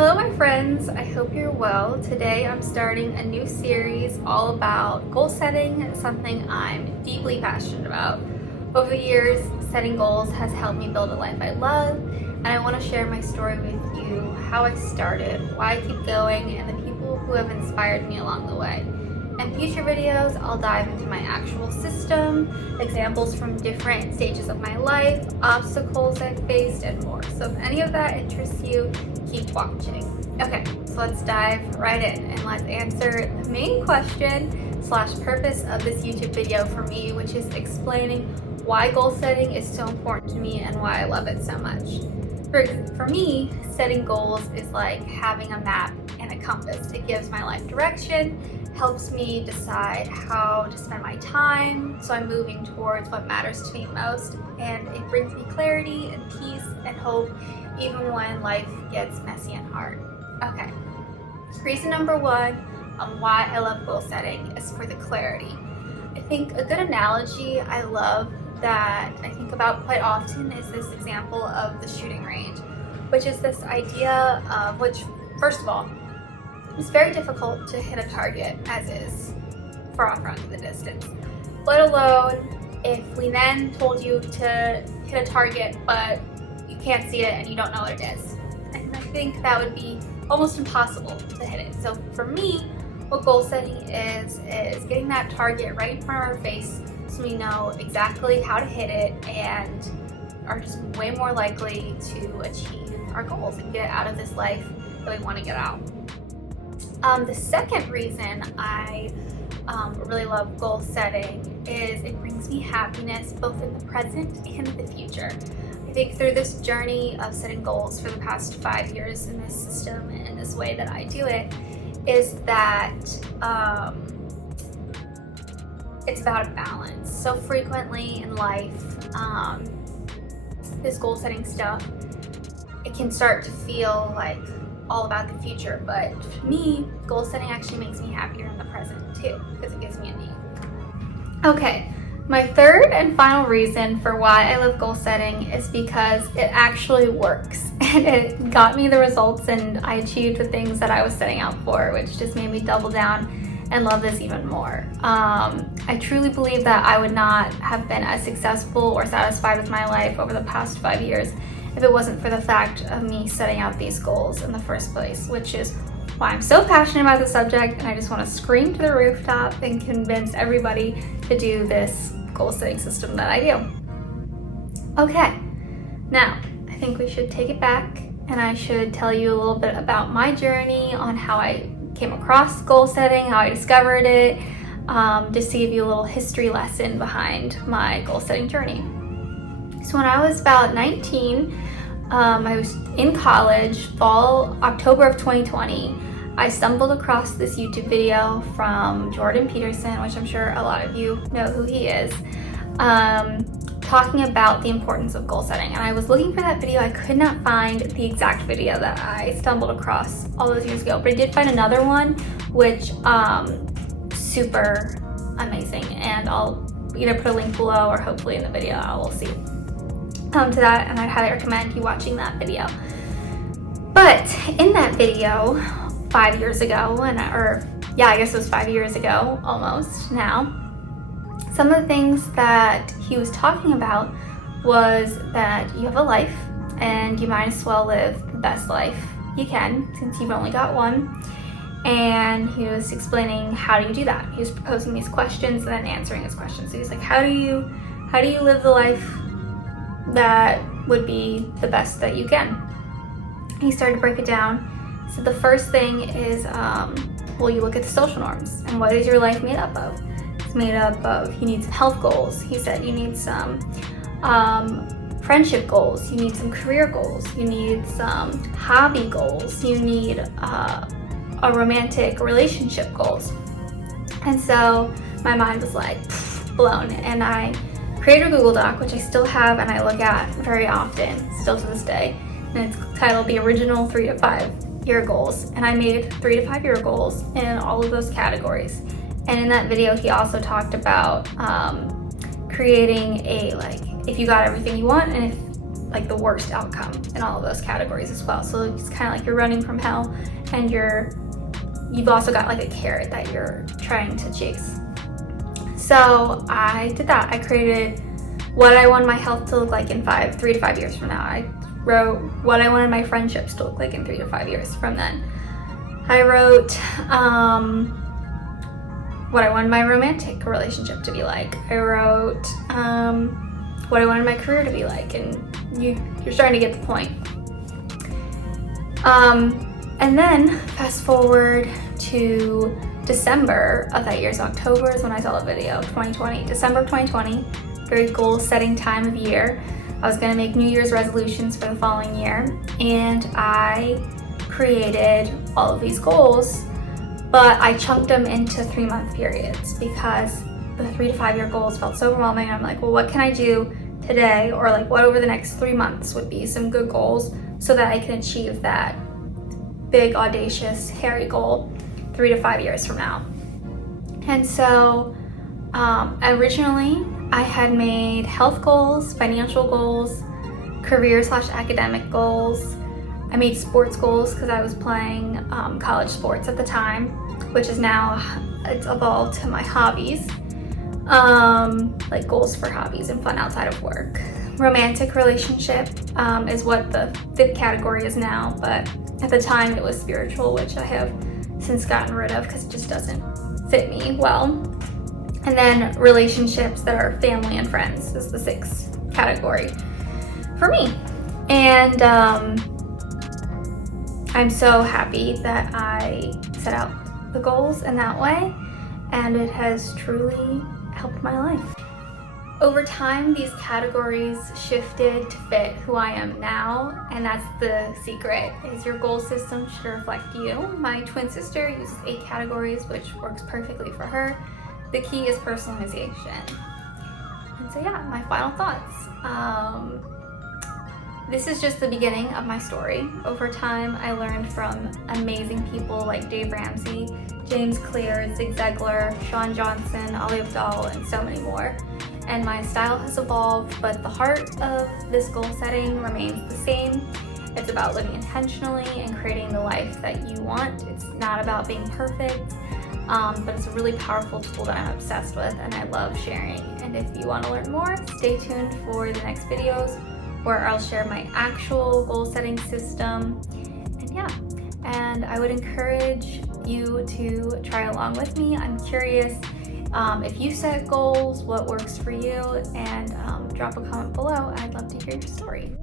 Hello my friends, I hope you're well. Today I'm starting a new series all about goal setting, something I'm deeply passionate about. Over the years, setting goals has helped me build a life I love, and I want to share my story with you, how I started, why I keep going, and the people who have inspired me along the way. In future videos, I'll dive into my actual system, examples from different stages of my life, obstacles I've faced, and more. So if any of that interests you, keep watching. Okay, so let's dive right in and let's answer the main question / purpose of this YouTube video for me, which is explaining why goal setting is so important to me and why I love it so much. For me, setting goals is like having a map and a compass. It gives my life direction, helps me decide how to spend my time, so I'm moving towards what matters to me most, and it brings me clarity and peace and hope even when life gets messy and hard. Okay, reason number one on why I love goal setting is for the clarity. I think a good analogy I love that I think about quite often is this example of the shooting range, which is this idea of which, first of all, it's very difficult to hit a target as is far from the distance, let alone if we then told you to hit a target but you can't see it and you don't know what it is. And I think that would be almost impossible to hit it. So for me, what goal setting is getting that target right in front of our face so we know exactly how to hit it and are just way more likely to achieve our goals and get out of this life that we want to get out. The second reason I really love goal setting is it brings me happiness both in the present and in the future. I think through this journey of setting goals for the past 5 years in this system and in this way that I do it is that it's about a balance. So frequently in life, this goal setting stuff, it can start to feel like all about the future, but for me, goal setting actually makes me happier in the present too, because it gives me a need. Okay, my third and final reason for why I love goal setting is because it actually works, and it got me the results and I achieved the things that I was setting out for, which just made me double down and love this even more. I truly believe that I would not have been as successful or satisfied with my life over the past 5 years if it wasn't for the fact of me setting out these goals in the first place, which is why I'm so passionate about the subject, and I just want to scream to the rooftop and convince everybody to do this goal setting system that I do. Okay, now I think we should take it back and I should tell you a little bit about my journey on how I came across goal setting, how I discovered it, just to give you a little history lesson behind my goal setting journey. So when I was about 19, I was in college, October of 2020, I stumbled across this YouTube video from Jordan Peterson, which I'm sure a lot of you know who he is, talking about the importance of goal setting. And I was looking for that video. I could not find the exact video that I stumbled across all those years ago, but I did find another one, which super amazing. And I'll either put a link below or hopefully in the video I will see to that, and I highly recommend you watching that video. But in that video 5 years ago, I guess it was 5 years ago almost now, some of the things that he was talking about was that you have a life and you might as well live the best life you can since you've only got one. And he was explaining how do you do that. He was proposing these questions and then answering his questions. So he's like, how do you live the life that would be the best that you can? He started to break it down. So the first thing is, you look at the social norms and what is your life made up of? It's made up of, you need some health goals. He said you need some friendship goals, you need some career goals, you need some hobby goals, you need a romantic relationship goals. And so my mind was like blown, and I created a Google Doc, which I still have and I look at very often, still to this day, and it's titled The Original 3 to 5 Year Goals. And I made 3 to 5 year goals in all of those categories. And in that video, he also talked about creating if you got everything you want and if like the worst outcome in all of those categories as well. So it's kind of like you're running from hell, and you've also got like a carrot that you're trying to chase. So I did that. I created what I want my health to look like in 3 to 5 years from now. I wrote what I wanted my friendships to look like in 3 to 5 years from then. I wrote what I wanted my romantic relationship to be like. I wrote what I wanted my career to be like, and you're starting to get the point. And then fast forward to December of that year. So October is when I saw the video. 2020, December of 2020, very goal setting time of year. I was gonna make New Year's resolutions for the following year, and I created all of these goals, but I chunked them into 3-month periods because the 3 to 5 year goals felt so overwhelming. I'm like, well, what can I do today, or like what over the next 3 months would be some good goals so that I can achieve that big, audacious, hairy goal 3 to 5 years from now. And so originally I had made health goals, financial goals, career/academic goals. I made sports goals because I was playing college sports at the time, which is now, it's evolved to my hobbies. Like goals for hobbies and fun outside of work. Romantic relationship is what the 5th category is now, but at the time it was spiritual, which I have since gotten rid of because it just doesn't fit me well. And then relationships that are family and friends is the 6th category for me. And I'm so happy that I set out the goals in that way, and it has truly helped my life. Over time, these categories shifted to fit who I am now, and that's the secret, is your goal system should reflect you. My twin sister uses 8 categories, which works perfectly for her. The key is personalization. And so yeah, my final thoughts. This is just the beginning of my story. Over time, I learned from amazing people like Dave Ramsey, James Clear, Zig Ziglar, Sean Johnson, Ali Abdaal, and so many more. And my style has evolved, but the heart of this goal setting remains the same. It's about living intentionally and creating the life that you want. It's not about being perfect, but it's a really powerful tool that I'm obsessed with and I love sharing. And if you want to learn more, stay tuned for the next videos where I'll share my actual goal setting system. And yeah, and I would encourage you to try along with me. I'm curious if you set goals, what works for you, and drop a comment below. I'd love to hear your story.